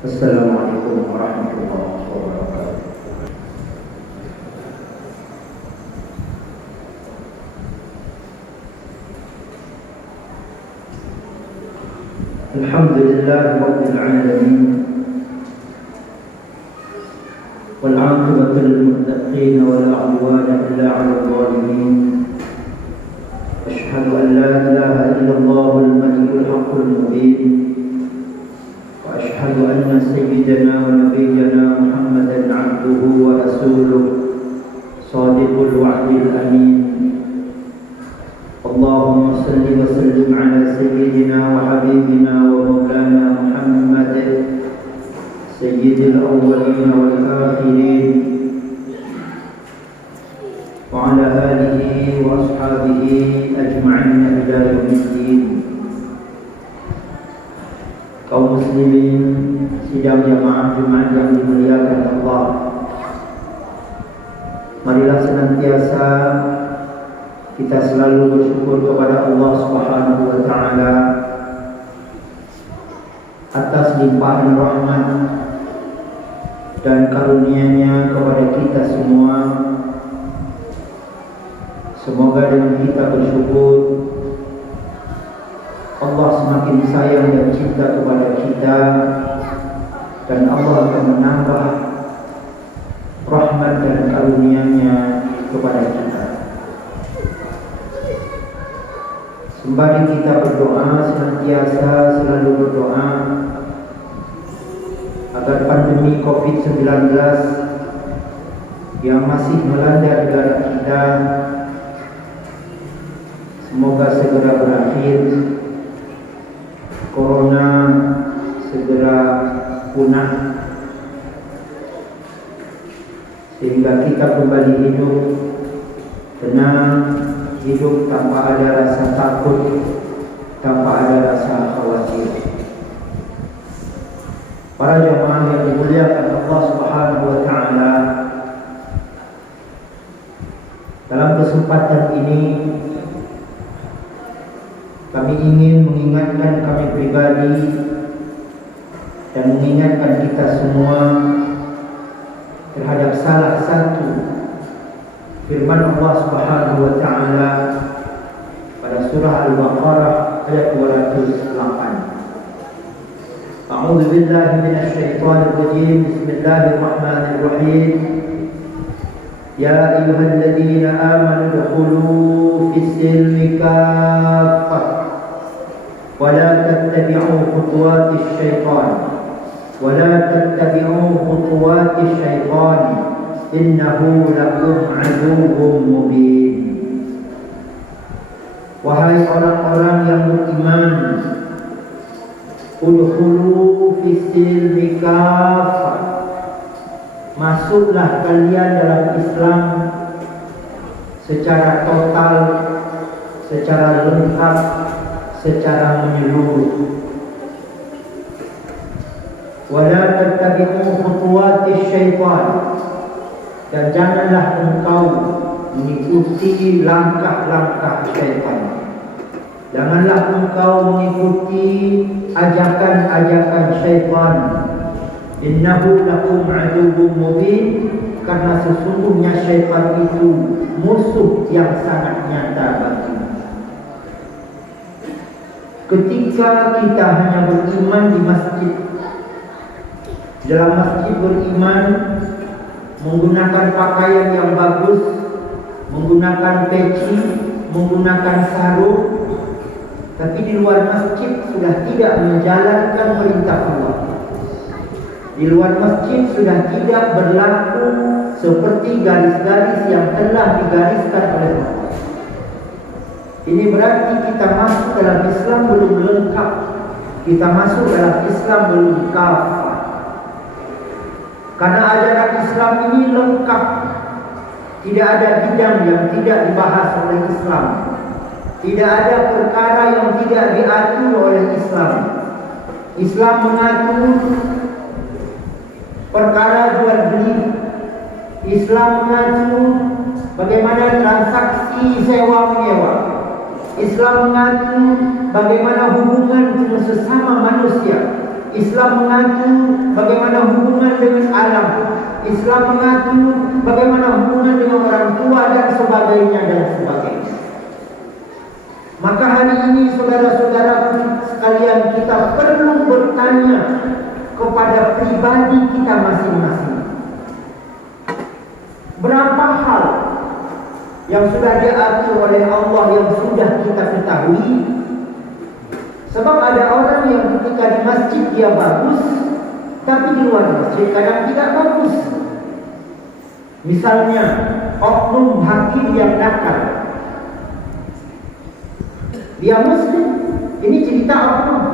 Assalamualaikum warahmatullahi wabarakatuh. Alhamdulillah rabbil alamin. Wal 'aqibatu lil muttaqin wa la 'udwana illa 'alal zalimin. Asyhadu an la ilaha illallah al-malikul haqqul mubin. وأشهد أن سيدنا ونبينا محمدا عبده ورسوله صادق الوعد الأمين. اللهم صل وسلم على سيدنا وحبيبنا ومولانا محمد سيد الأولين والآخرين وعلى آله وأصحابه أجمعين إلى يوم الدين. Kaum muslimin sidang jamaah Jumat yang dimuliakan Allah, marilah senantiasa kita selalu bersyukur kepada Allah Subhanahu wa taala atas limpahan rahmat dan karunia-Nya kepada kita semua. Semoga dengan kita bersyukur, Allah semakin sayang dan cinta kepada kita, dan Allah akan menambah rahmat dan karunia-Nya kepada kita. Sembari kita berdoa, senantiasa selalu berdoa agar pandemi COVID-19 yang masih melanda negara kita semoga segera berakhir, Corona segera punah, sehingga kita kembali hidup tenang, hidup tanpa ada rasa takut, tanpa ada rasa khawatir. Para jemaah yang dimuliakan Allah Subhanahu wa taala, dalam kesempatan ini kami ingin mengingatkan kami pribadi dan mengingatkan kita semua terhadap salah satu firman Allah Subhanahu wa taala pada surah Al-Baqarah ayat 208. A'udzu billahi minasy syaithanir rajim. Bismillahirrahmanirrahim. Ya ayyuhalladzina amanu udkhulu fis-silmi kaffah ولا تتبعوا خطوات الشيطان إنه لكم عدو مبين. Wahai orang-orang yang beriman, udkhulu fis-silmi kaffah, masuklah kalian dalam Islam secara total, secara lengkap, secara menyeluruh. Wala tattabi'u khutuwatis syaitan, dan janganlah engkau mengikuti langkah-langkah syaitan. Janganlah engkau mengikuti ajakan-ajakan syaitan. Innahu lakum aduwwun mubin, karena sesungguhnya syaitan itu musuh yang sangat nyata bagimu. Ketika kita hanya beriman di masjid, dalam masjid beriman, menggunakan pakaian yang bagus, menggunakan peci, menggunakan sarung, tapi di luar masjid sudah tidak menjalankan perintah Allah. Di luar masjid sudah tidak berlaku seperti garis-garis yang telah digariskan oleh Allah. Ini berarti kita masuk dalam Islam belum lengkap, kita masuk dalam Islam belum kafah. Karena ajaran Islam ini lengkap, tidak ada bidang yang tidak dibahas oleh Islam, tidak ada perkara yang tidak diatur oleh Islam. Islam mengatur perkara jual beli, Islam mengatur bagaimana transaksi sewa menyewa, Islam mengatur bagaimana hubungan sesama manusia. Islam mengatur bagaimana hubungan dengan alam. Islam mengatur bagaimana hubungan dengan orang tua dan sebagainya dan sebagainya. Maka hari ini saudara-saudara sekalian, kita perlu bertanya kepada pribadi kita masing-masing. Berapa hal yang sudah diatur oleh Allah yang sudah kita ketahui? Sebab ada orang yang ketika di masjid dia bagus, tapi di luar masjid kadang tidak bagus. Misalnya oknum hakim yang nakal. Dia muslim, ini cerita oknum.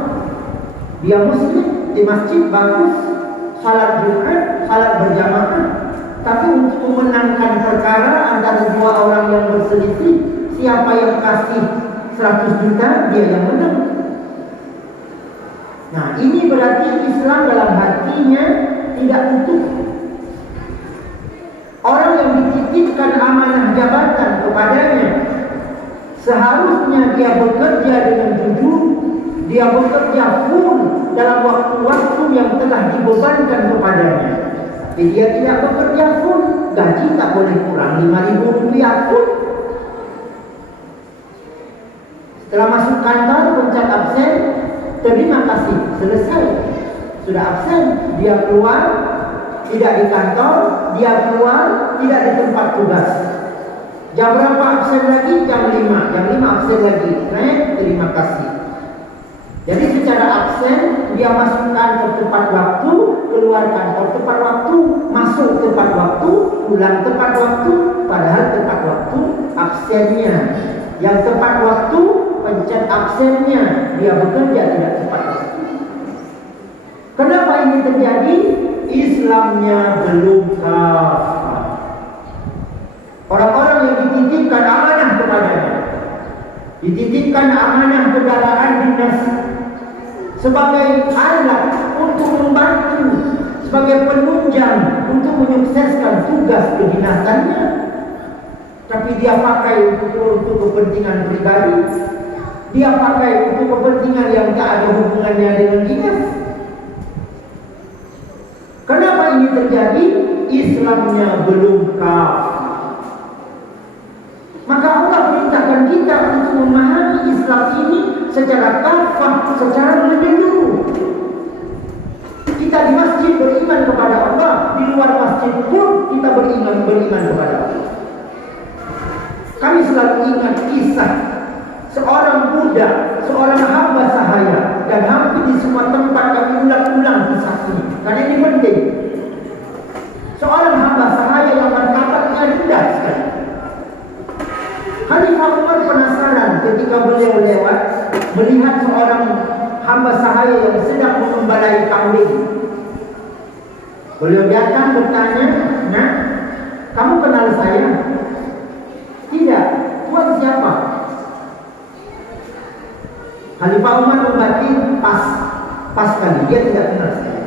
Dia muslim, di masjid bagus, salat Jumat, salat berjamaah. Tapi untuk memenangkan perkara antara dua orang yang berselisih, siapa yang kasih 100 juta, dia yang menang. Nah, ini berarti Islam dalam hatinya tidak utuh. Orang yang dititipkan amanah jabatan kepadanya, seharusnya dia bekerja dengan jujur, dia bekerja full dalam waktu-waktu yang telah dibebankan kepadanya. Tapi dia tidak bekerja full, gaji tak boleh kurang 5.000 rupiah pun. Setelah masuk kantor, pencet absen, terima kasih, selesai. Sudah absen, dia keluar, tidak di kantor, dia keluar, tidak di tempat tugas. Jam berapa absen lagi? Jam 5. Jam 5 absen lagi. Naik, terima kasih. Jadi secara absen, dia masukkan ke tepat waktu, keluarkan ke tepat waktu, masuk tepat waktu, pulang tepat waktu, padahal tepat waktu absennya. Yang tepat waktu, pencet absennya, dia bekerja tidak tepat waktu. Kenapa ini terjadi? Islamnya belum kafah. Orang-orang yang dititipkan amanah kepadanya, dititipkan amanah kendaraan dinas sebagai alat untuk membantu, sebagai penunjang untuk menyukseskan tugas kedinasannya, tapi dia pakai untuk kepentingan pribadi, dia pakai untuk kepentingan yang tak ada hubungannya dengan dinas. Kenapa ini terjadi? Islamnya belum kafah. Maka Allah perintahkan kita untuk memahami Islam ini secara kafah, secara menyeluruh. Kita di masjid beriman kepada Allah, di luar masjid pun kita beriman kepada Allah. Kami selalu ingat kisah seorang budak, seorang hamba sahaya, dan hampir di semua tempat kami ulang-ulang kisah ini karena ini penting. Seorang hamba sahaya yang martabatnya rendah sekali. Khalifah Umar penasaran ketika beliau lewat melihat seorang hamba sahaya yang sedang mengembalai kambing. Beliau datang bertanya, "Nah, kamu kenal saya?" "Tidak." "Tuan siapa?" Khalifah Umar membatin pas sekali, dia tidak kenal saya.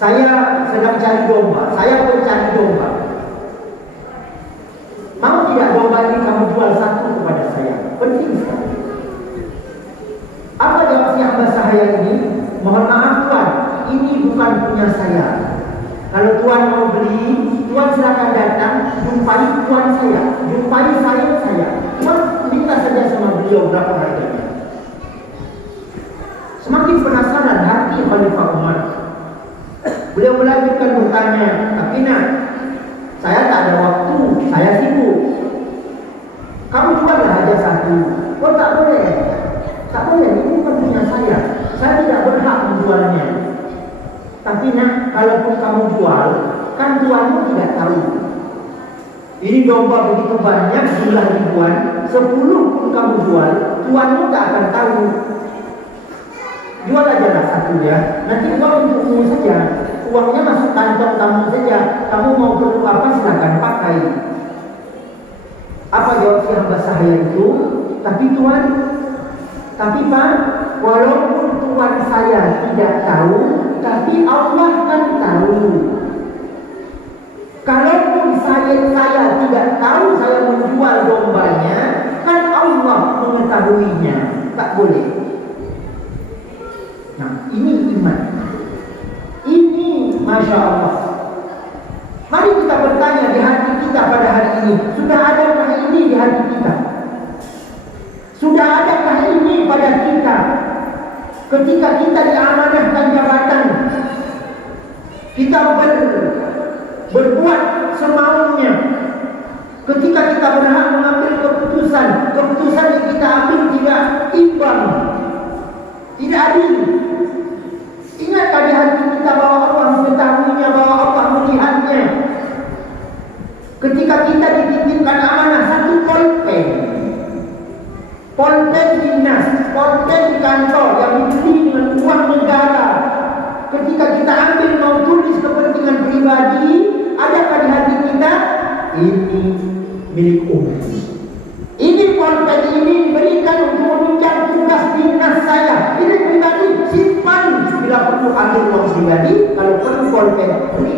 "Saya sedang cari domba, saya pencari domba. Mau tidak domba ini kamu jual satu kepada saya?" Penting sekali. Apa jawab si hamba sahaya ini? "Mohon maaf tuan, ini bukan punya saya. Kalau tuan mau beli, tuan silakan datang, jumpai tuan saya, jumpai saya. Tuan minta saja sama beliau berapa harganya." Semakin penasaran hati Khalifah Umar. Beliau melanjutkan bertanya, "Tapi nak, saya tak ada waktu, saya sibuk. Kamu juallah aja satu." "Oh tak boleh, ini bukan punya saya. Saya tidak berhak menjualnya." "Tapi nak, kalaupun kamu jual, kan tuanmu tidak tahu. Ini domba begitu banyak, jumlah ribuan, 10 pun kamu jual, tuanmu tak akan tahu. Jual aja lah satu ya, nanti uang untukmu saja. Uangnya masuk kantong kamu saja. Kamu mau perlu apa silakan pakai." Apa jawab si hamba sahaya itu? Tapi Pak, walaupun tuan saya tidak tahu, tapi Allah kan tahu. Kalaupun saya tidak tahu saya menjual dombanya, kan Allah mengetahuinya. Tak boleh. Nah, ini iman. Masya Allah. Mari kita bertanya di hati kita pada hari ini, sudah adakah ini di hati kita? Sudah adakah ini pada kita? Ketika kita diamanahkan jabatan, kita berbuat semaunya. Ketika kita berhak mengambil keputusan yang kita ambil tidak imbang, tidak adil. Ingatkah di hati kita bahwa Allah mengetahuinya, bahwa Allah melihatnya? Ketika kita dititipkan amanah satu pulpen dinas, pulpen di kantor yang dibeli dengan uang negara, ketika kita ambil mau tulis kepentingan pribadi, adakah di hati kita ini milik umum? Ini pulpen ini diberikan untuk menunjang tugas dinas saya. Ini pribadi, simpan. Bila perlu ambil uang pribadi, kalau perlu pulpen beri.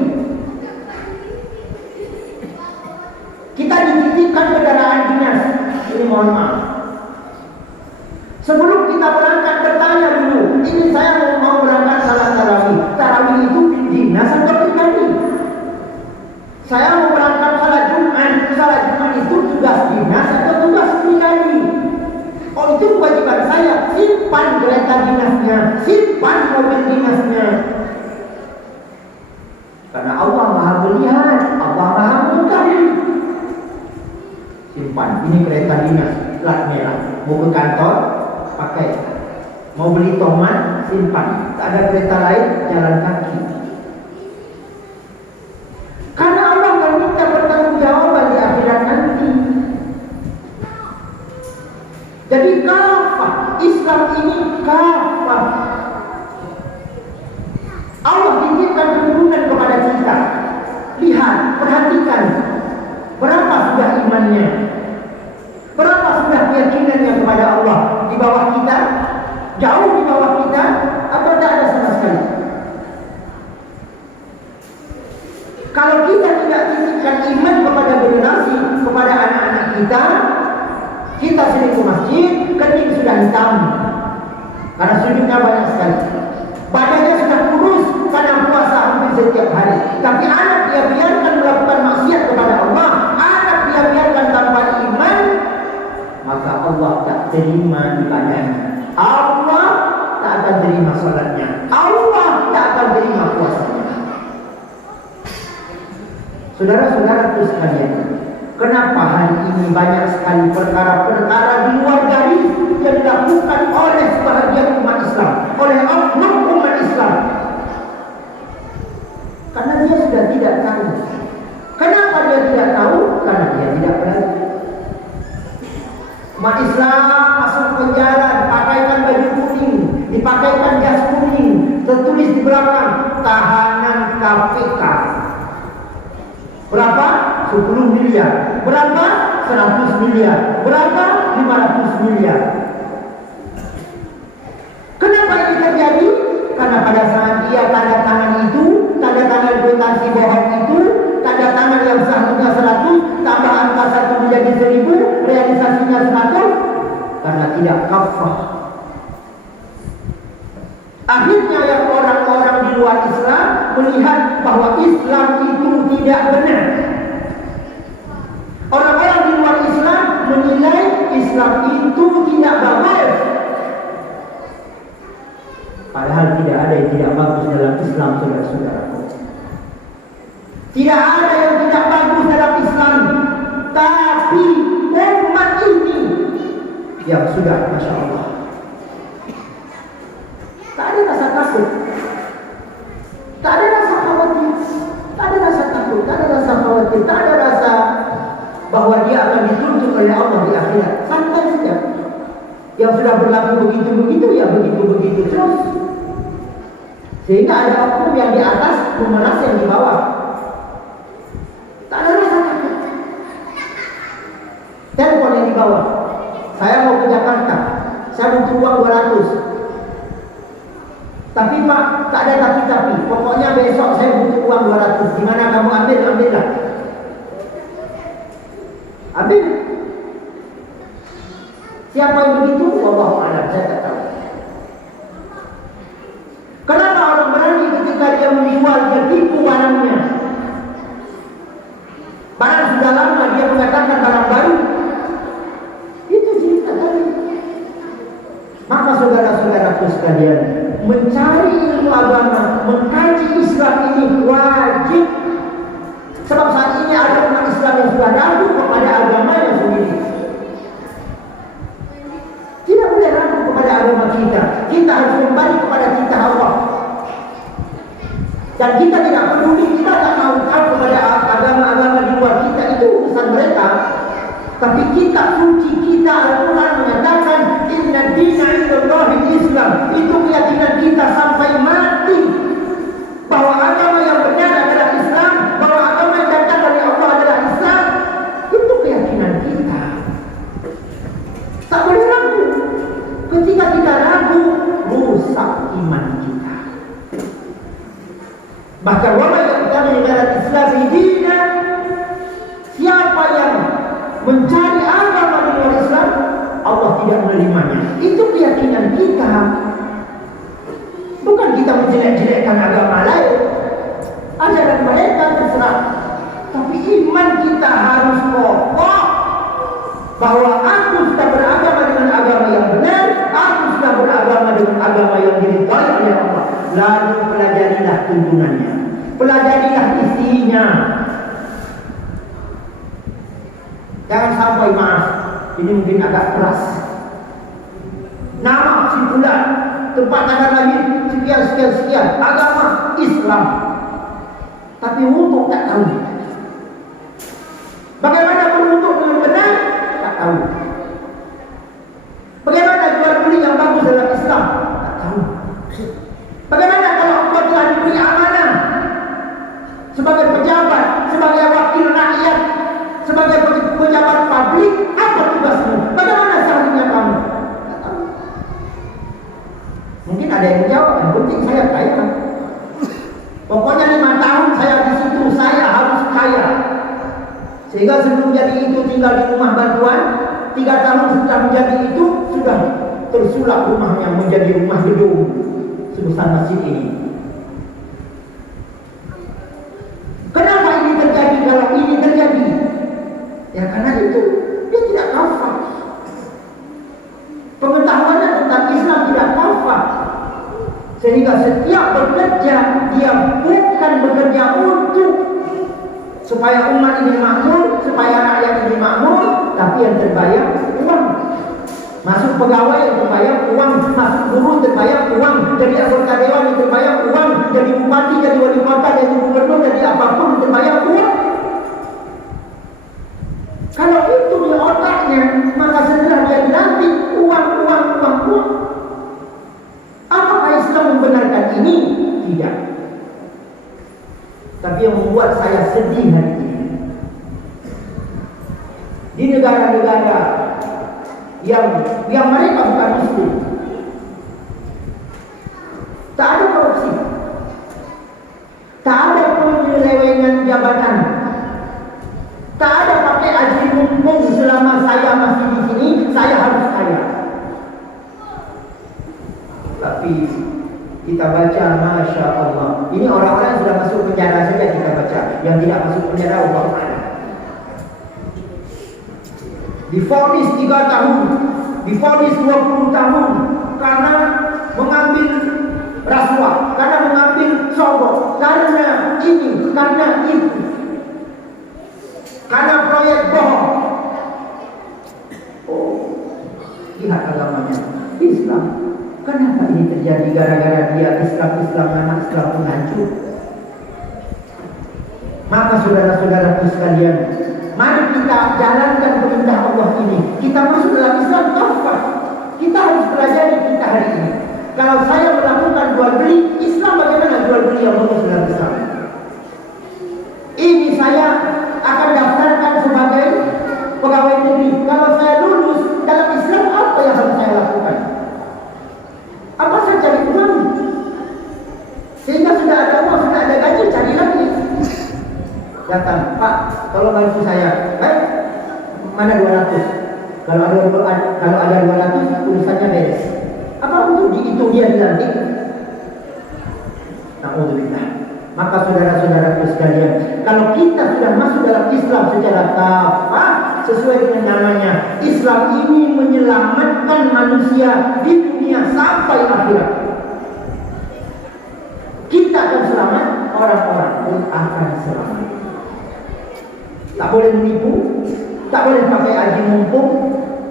Kita dititipkan kendaraan dinas. Ini mohon maaf. Sebelum kita berangkat bertanya dulu, ini saya mau berangkat salat tarawih. Tarawih itu dinas atau pribadi? Saya mau berangkat salat Jumat itu tugas dinas atau tugas pribadi? Oh, itu kewajiban saya. Simpan kereta dinasnya, simpan mobil dinasnya. Karena Allah Maha melihat, Allah Maha mengetahui. Simpan, ini kereta dinas, plat merah. Mau ke kantor, pakai. Mau beli tomat, simpan. Tak ada kereta lain, jalan kaki. Karena Allah akan minta pertanggungjawaban di akhirat nanti. Jadi kafah, Islam ini kafah. Allah titipkan keturunan kepada kita. Lihat, perhatikan, berapa sudah imannya, berapa sudah keyakinannya kepada Allah. Di bawah kita, jauh di bawah kita, atau tidak ada sama sekali. Kalau kita tidak titipkan iman kepada generasi, kepada anak-anak kita sering ke masjid, kening sudah hitam karena sujudnya banyak sekali. Badannya sudah kurus karena puasa hampir setiap hari. Tapi anak dia biarkan melakukan maksiat kepada Allah, anak dia biarkan tanpa iman, maka Allah tak terima ibadahnya. Allah tak akan terima salatnya. Allah tak akan terima puasanya. Saudara-saudara sekalian, kenapa hari ini banyak sekali perkara-perkara di luar garis yang dilakukan oleh sebahagian umat Islam, oleh oknum umat Islam? Karena dia sudah tidak tahu. Kenapa dia tidak tahu? Karena dia tidak belajar. Umat Islam masuk penjara, dipakaikan baju kuning, dipakaikan jas kuning, tertulis di belakang tahanan KPK. Berapa? 10 miliar. Berapa? 100 miliar. Berapa? 500 miliar. Kenapa ini terjadi? Karena pada saat dia tanda tangan itu, tanda tangan kwitansi bohong itu, tanda tangan yang seharusnya 100, tambah angka 1 menjadi 1000, realisasinya 100, karena tidak kafah. Akhirnya yang orang-orang di luar Islam melihat bahwa Islam itu tidak benar. Orang-orang di luar Islam menilai Islam itu tidak bagus. Padahal tidak ada yang tidak bagus dalam Islam, saudara-saudara. Tidak ada yang tidak bagus dalam Islam. Tapi umat ini yang sudah, Masya Allah, tak ada rasa takut, tak ada rasa khawatir, tak ada rasa takut, tak ada rasa khawatir, tak ada rasa bahwa dia akan dituntut oleh Allah di akhirat. Santai saja. Yang sudah berlaku begitu-begitu, ya begitu-begitu terus. Sehingga ada oknum yang di atas memeras yang di bawah. Tak ada rasa takut. Telepon yang di bawah, saya mau ke Jakarta, saya butuh uang 200. Tapi Pak, tak ada tapi. Pokoknya besok saya butuh uang 200. Gimana kamu ambillah. Ambil. Siapa yang begitu? Wallahu a'lam, saya tak tahu. Kenapa orang berani ketika dia menjual, dia tipu barangnya. Barang sudah lama dia mengatakan barang baru. Itu cerita tadi. Maka saudara-saudaraku sekalian, mencari ilmu agama, mengkaji Islam ini wajib. Sebab saat ini ada umat Islam yang sudah ragu kepada agamanya sendiri. Tidak boleh ragu kepada agama kita. Kita harus kembali kepada kita Allah. Dan kita tidak peduli, kita tidak mau tahu kepada agama-agama di luar kita, itu urusan mereka. Tapi kitab suci kita Al-Quran mengatakan inna dina indallahi Islam. Itu keyakinan kita sampai mati, bahwa agama yang benar adalah Islam, bahwa agama yang datang dari Allah adalah Islam. Itu keyakinan kita. Tak boleh ragu. Ketika kita ragu, rusak iman kita. Bahkan wama yabtaghi ghairal Islam dinan, siapa yang mencari agama di luar Islam, Allah tidak menerimanya. Itu keyakinan kita. Bukan kita menjelek-jelekkan agama lain. Ajaran mereka terserah. Tapi iman kita harus kokoh bahwa aku sudah beragama dengan agama yang benar, aku sudah beragama dengan agama yang diridhai oleh Allah. Lalu pelajarilah tuntunannya, pelajarilah isinya. Jangan sampai, maaf, ini mungkin agak keras, nama si fulan, tempat tanggal lahir sekian, agama Islam, tapi untuk tak tahu. Bagaimana menuntut dengan benar? Tak tahu. Bagaimana jual beli yang bagus dalam Islam? Tak tahu. Bagaimana kalau engkau telah diberi amanah sebagai pejabat, sebagai wakil rakyat, sebagai pejabat publik, apa tugasmu? Bagaimana seharusnya kamu? Tak tahu. Mungkin ada yang menjawab, yang penting saya kaya. Pokoknya 5 tahun saya di situ, saya harus kaya. Sehingga sebelum jadi itu tinggal di rumah bantuan, 3 tahun setelah menjadi itu sudah tersulap rumahnya menjadi rumah gedung sebesar masjid ini. Kenapa ini terjadi? Kalau ini terjadi, ya karena itu dia tidak kafah. Pengetahuannya tentang Islam tidak kafah. Sehingga setiap bekerja, dia bukan bekerja untuk supaya umat ini makmur, supaya rakyat ini makmur, tapi yang terbayar uang. Masuk pegawai yang terbayar uang, masuk guru terbayar uang, jadi anggota dewan yang terbayar uang, jadi bupati, jadi wali kota, jadi gubernur, jadi apapun terbayar uang. Kalau itu di otaknya, maka segera dia dilantik uang. Apakah Islam membenarkan ini? Tidak. Tapi yang membuat saya sedih hari ini, di negara-negara yang mereka bukan Muslim, tak ada korupsi, tak ada penyelewengan jabatan, tak ada pakai aji mumpung selama saya masih di sini, saya harus kaya. Tapi kita baca, Masya Allah, ini orang-orang yang sudah masuk penjara saja kita baca, yang tidak masuk penjara Allah Ta'ala divonis 3 tahun, divonis 20 tahun karena mengambil rasuah, karena mengambil sogok, karena ini, karena itu, karena proyek bohong. Oh, lihat agamanya Islam. Kenapa ini terjadi? Gara-gara dia Islam, anak Islam pun hancur. Maka saudara-saudaraku sekalian, mari kita jalankan perintah Allah ini. Kita masuk dalam Islam kafah. Kita harus pelajari kita hari ini. Kalau saya melakukan jual beli Islam, bagaimana jual beli yang bagus dalam Islam? Ini saya akan daftarkan sebagai pegawai negeri. Kalau saya lulus dalam Islam, apa yang harus saya lakukan? Apa saya cari uang? Sehingga sudah ada uang, sudah ada gaji, cari lagi. Datang, Pak, tolong bantu saya. Baik, mana 200? Kalau ada 200, urusannya beres. Apa untuk dihitung dia dilantik? Na'udzubillah. Maka saudara-saudaraku sekalian, kalau kita sudah masuk dalam Islam secara kafah, sesuai dengan namanya, Islam ini menyelamatkan manusia di dunia sampai akhirat. Kita akan selamat, orang-orang pun akan selamat. Tak boleh menipu, tak boleh pakai aji mumpung,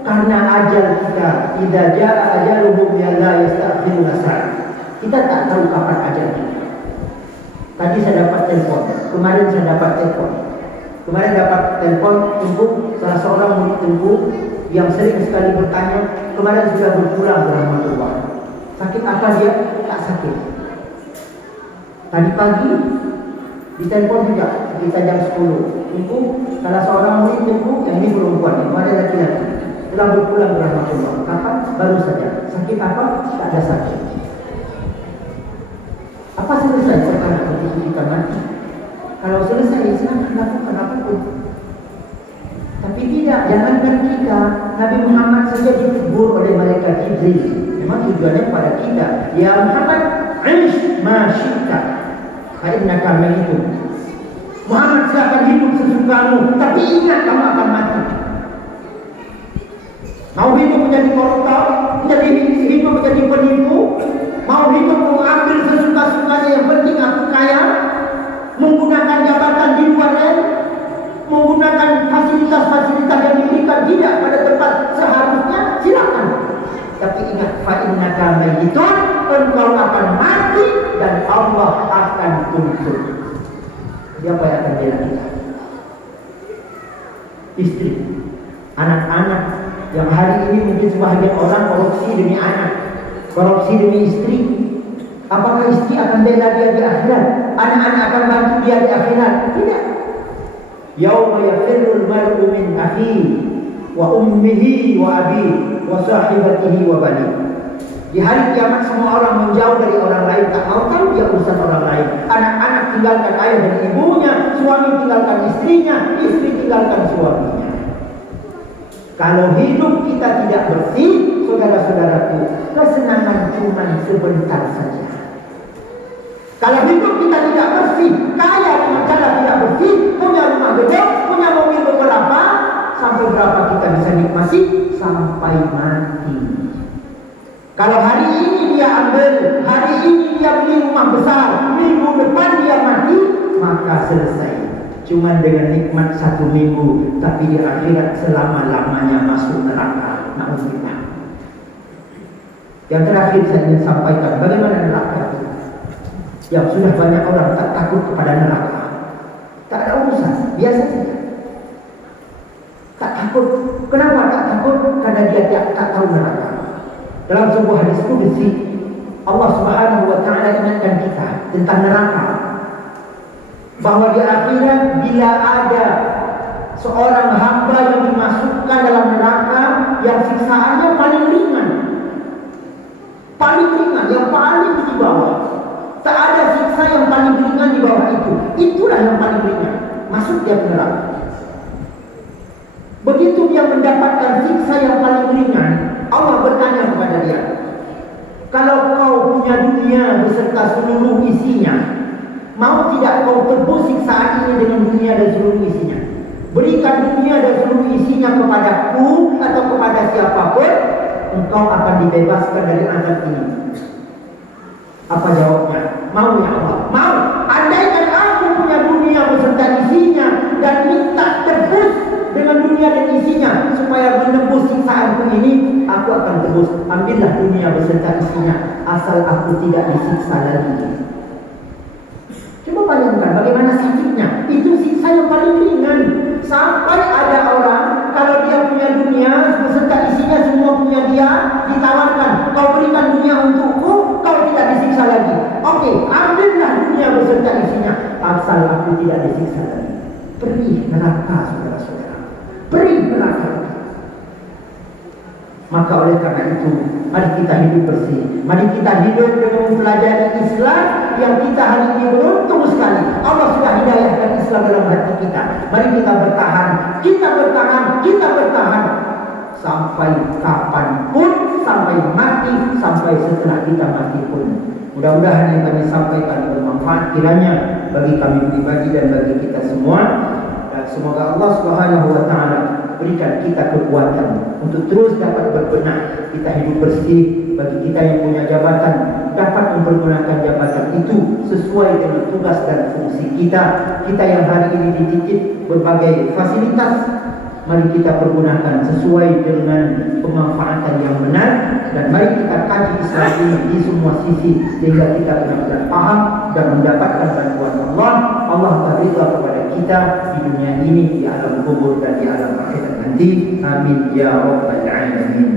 karena ajal kita, idza jaa ajaluhum la yastakhiruna sa'ah. Kita tak tahu kapan ajal kita. Tadi saya dapat telepon, kemarin saya dapat telepon. Kemarin dapat telepon untuk salah seorang murid Tengku yang sering sekali bertanya, kemarin sudah berpulang ke rahmatullah. Sakit apa dia? Tak sakit. Tadi pagi ditelepon juga kita jam 10. Tengku, salah seorang murid Tengku, yang ini perempuan, kemarin laki-laki, telah berpulang ke rahmatullah. Kapan? Baru saja. Sakit apa? Tak ada sakit. Apa selesai perkara begitu kita mati? Kalau selesai, silahkan lakukan apapun. Tapi tidak, jangankan kita, Nabi Muhammad saja ditegur oleh malaikat Jibril. Memang tujuannya kepada kita. Ya Muhammad, ish ma syi'ta, fa innaka mayyitun. Muhammad, silakan hidup sesukamu, tapi ingat kamu akan mati. Mau hidup menjadi koruptor, menjadi hidup menjadi penipu, mau hidup mengambil sesuka-sukanya, yang penting aku kaya, menggunakan jabatan di luar rel, menggunakan fasilitas-fasilitas yang diberikan tidak pada tempat seharusnya, silakan. Tapi ingat, fa innaka mayyitun, engkau akan mati dan Allah akan tuntut. Siapa yang akan bela kita? Istri, anak-anak yang hari ini mungkin sebahagian orang korupsi demi anak, korupsi demi istri. Apakah istri akan bela dia di akhirat? Anak-anak akan bantu dia di akhirat? Tidak. Yauma yafirrul mar'u min akhihi wa ummihi wa abihi wa sahibatihi wa banihi. Di hari kiamat semua orang menjauh dari orang lain, tak mau tahu dia urusan orang lain. Anak-anak tinggalkan ayah dan ibunya, suami tinggalkan istrinya, istri tinggalkan suaminya. Kalau hidup kita tidak bersih, saudara-saudaraku, kesenangan cuma sebentar saja. Kalau hidup kita tidak bersih, kaya dengan cara tidak bersih, punya rumah gede, punya mobil beberapa, sampai berapa kita bisa nikmati? Sampai mati. Kalau hari ini dia ambil, hari ini dia beli rumah besar, minggu depan dia mati, maka selesai. Cuma dengan nikmat 1 minggu, tapi di akhirat selama-lamanya masuk neraka. Na'udzubillah. Yang terakhir saya ingin sampaikan, bagaimana neraka itu? Yang sudah banyak orang tak takut kepada neraka. Tak ada urusan, biasa saja. Tak takut. Kenapa tak takut? Karena dia tak tahu neraka. Dalam sebuah hadis qudsi, Allah Subhanahu wa taala ingatkan kita tentang neraka. Bahwa di akhirat bila ada seorang hamba yang dimasukkan dalam neraka yang siksaannya paling ringan, yang paling di bawah. Tak ada siksa yang paling ringan di bawah itu. Itulah yang paling ringan. Masuk dia ke neraka. Begitu dia mendapatkan siksa yang paling ringan, Allah bertanya kepada dia, kalau kau punya dunia beserta seluruh isinya, mau tidak kau tebus siksaan ini dengan dunia dan seluruh isinya? Berikan dunia dan seluruh isinya kepadaku atau kepada siapapun, engkau akan dibebaskan dari azab ini. Apa jawabnya? Mau ya Allah, mau. Andaikan aku punya dunia beserta isinya dan minta tebus dengan dunia dan isinya supaya menebus siksaanku ini, aku akan tebus. Ambillah dunia beserta isinya, asal aku tidak disiksa lagi. Coba bayangkan bagaimana sakitnya. Itu siksa yang paling ringan. Sampai ada orang, kalau dia punya dunia beserta isinya semua punya dia, ditawarkan, kau berikan dunia untukku, kau tidak disiksa lagi. Oke, ambillah dunia beserta isinya, asal aku tidak disiksa lagi. Perih neraka, saudara-saudara. Perih neraka. Maka oleh karena itu, mari kita hidup bersih. Mari kita hidup dengan mempelajari Islam yang kita hari ini beruntung sekali. Allah sudah hidayahkan Islam dalam hati kita. Mari kita bertahan, kita bertahan sampai kapanpun, sampai mati, sampai setelah kita mati pun. Mudah-mudahan yang kami sampaikan bermanfaat. bermanfaat kiranya bagi kami pribadi dan bagi kita semua. Dan semoga Allah Subhanahu wa taala berikan kita kekuatan untuk terus dapat berbenah, kita hidup bersih. Bagi kita yang punya jabatan, dapat mempergunakan jabatan itu sesuai dengan tugas dan fungsi kita. Kita yang hari ini dititip berbagai fasilitas, mari kita pergunakan sesuai dengan pemanfaatan yang benar. Dan mari kita kaji Islam ini di semua sisi sehingga kita benar-benar paham dan mendapatkan bantuan Allah. Allah ridha kepada kita di dunia ini, di alam kubur dan di alam akhirat nanti. Amin ya rabbal alamin.